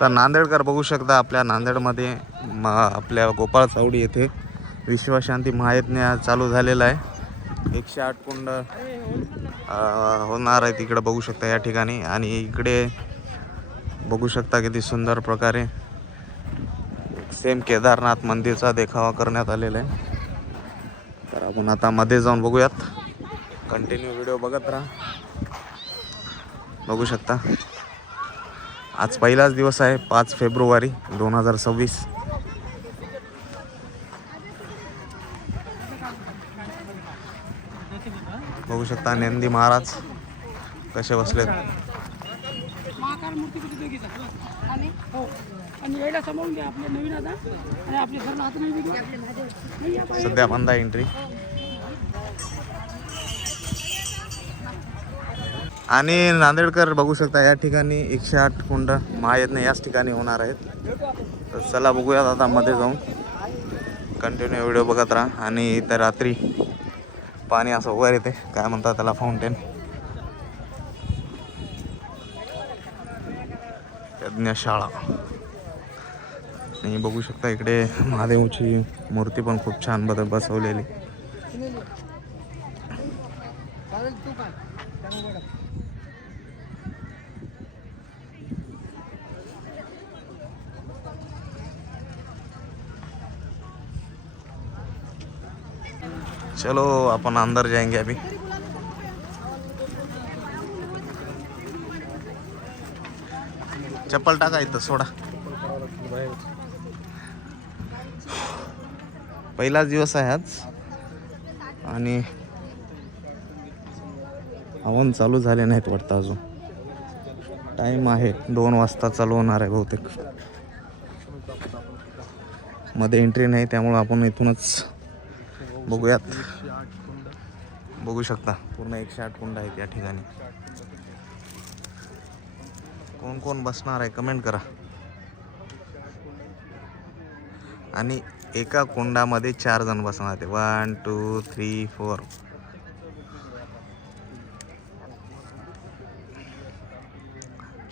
तर नांदेडकर बघू शकता आपल्या नांदेडमध्ये आपल्या गोपाळ चावडी येथे विश्वशांती महायज्ञ चालू झालेला आहे। 108 कुंड होणार आहे तिकडे बघू शकता या ठिकाणी। आणि इकडे बघू शकता किती सुंदर प्रकारे सेम केदारनाथ मंदिरचा देखावा करण्यात आलेला आहे। तर आपण आता मध्ये जाऊन बघूयात, कंटिन्यू व्हिडिओ बघत राहा। बघू शकता आज पहिलाच दिवस आहे 5 फेब्रुवारी 2026। बघू शकता नंदी महाराज कसे बसलेत। सध्या बंद आहे एंट्री। आणि नांदेडकर बघू शकता या ठिकाणी 108 कुंड महायज्ञ याच ठिकाणी होणार आहेत। तर चला बघूयात आता मध्ये जाऊन, कंटिन्यू व्हिडिओ बघत राहा। आणि इथे रात्री पाणी असं वर येते, काय म्हणतात त्याला, फाउंटेन यज्ञशाळा। आणि बघू शकता इकडे महादेवची मूर्ती पण खूप छान बसवलेली। चलो अपन अंदर जाएंगे अभी। चप्पल टाका इथं सोडा। पहिलाच दिवस आहे आज आणि हवन चालू झाले नाहीत वाटतं अजून। टाइम आहे 2 वाजता चालू होणार आहे बहुतेक। मध्ये एंट्री नाही त्यामुळे आपण इथूनच बघूयात। बघू शकता पूर्ण 108 कुंड आहेत या ठिकाणी। कोण कोण बसणार आहे कमेंट करा। आणि एका कुंडामध्ये 4 जण बसणार आहे। 1 2 3 4।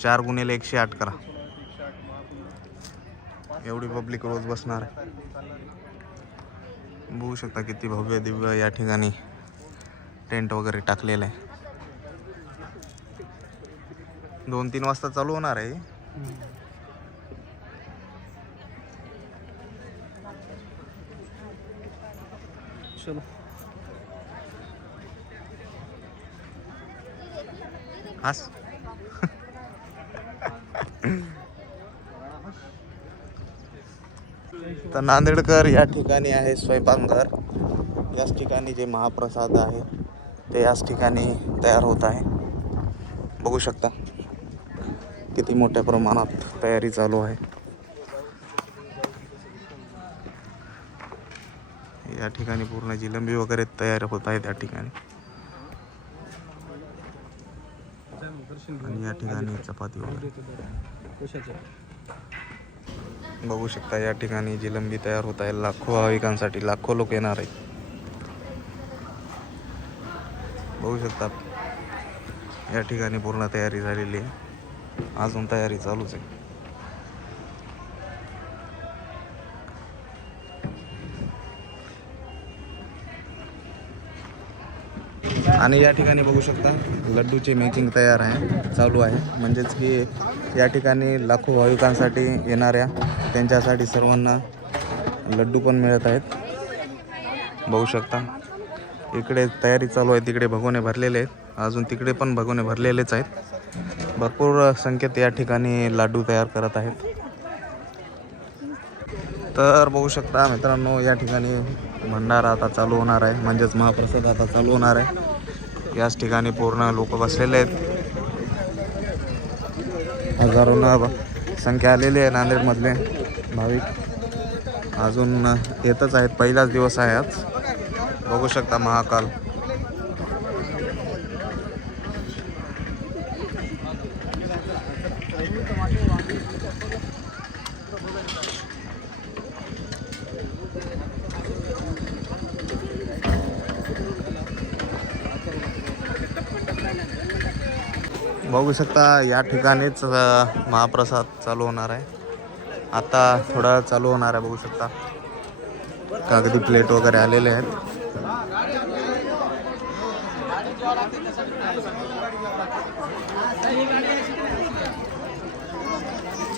चार गुणिले 108 करा। एवढी पब्लिक रोज बसणार आहे। बघू शकता किती भव्य दिव्य या ठिकाणी टेंट वगैरे टाकलेलं आहे। 2-3 वाजता चालू होणार आहे। चलो हास तर नांदेडकर या ठिकाणी आहे स्वयंपाकघर। याच ठिकाणी जे महाप्रसाद आहे ते याच ठिकाणी तयार होत आहे। बघू शकता किती मोठ्या प्रमाणात तयारी चालू आहे। या ठिकाणी पूर्ण जिलंबी वगैरे तयार होत आहे त्या ठिकाणी। आणि या ठिकाणी चपाती वगैरे बघू शकता। या ठिकाणी जिलंबी तयार होत आहे। लाखो भाविकांसाठी लाखो लोक येणार आहेत। बघू शकता या ठिकाणी पूर्ण तयारी झालेली आहे, अजून तयारी चालूच आहे। आणि या ठिकाणी बघू शकता लड्डूची मेकिंग तयार आहे, चालू आहे। म्हणजेच की या ठिकाणी लाखो भाविकांसाठी येणाऱ्या त्यांच्यासाठी सर्वांना लड्डू पण मिळत आहेत। बघू शकता इकडे तयारी चालू आहे, तिकडे भगोने भरलेले आहेत, अजून तिकडे पण भगोने भरलेलेच आहेत। भरपूर संख्येत या ठिकाणी लाडू तयार करत आहेत। तर बघू शकता मित्रांनो या ठिकाणी भंडारा आता चालू होणार आहे, म्हणजेच महाप्रसाद आता चालू होणार आहे। याच ठिकाणी पूर्ण लोक बसलेले आहेत, हजारोंना संख्या आलेली आहे। नांदेडमधले भाविक अजून येतच आहेत, पहिलाच दिवस आहे आज। बघू शकता महाकाल बघू शकता या ठिकाणीच महाप्रसाद चालू होणार आहे. आता थोडा वेळ चालू होणार आहे. बघू शकता कागदी प्लेट वगैरे आलेले आहेत.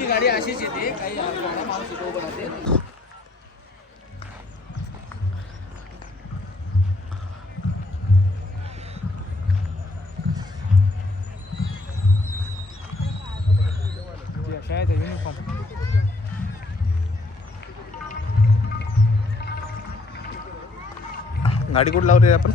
गाडी अशीच येते काही गाडी कुठं लावली आपण?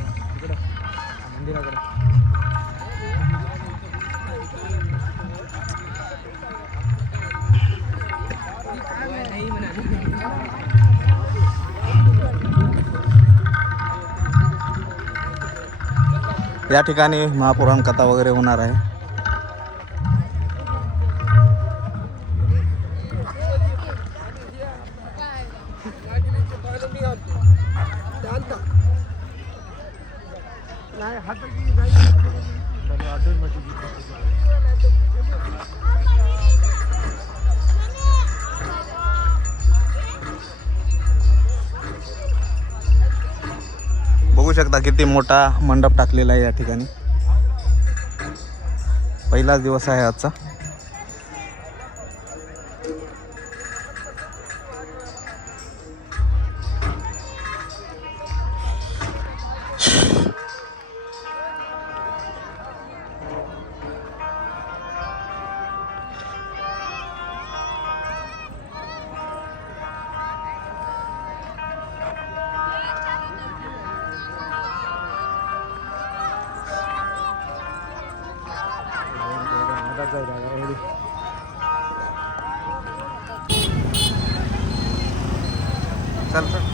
या ठिकाणी महापुराण कथा वगैरे होणार आहे. बघू शकता किती मोठा मंडप टाकलेला आहे या ठिकाणी. पहिलाच दिवस आहे आजचा. चल चल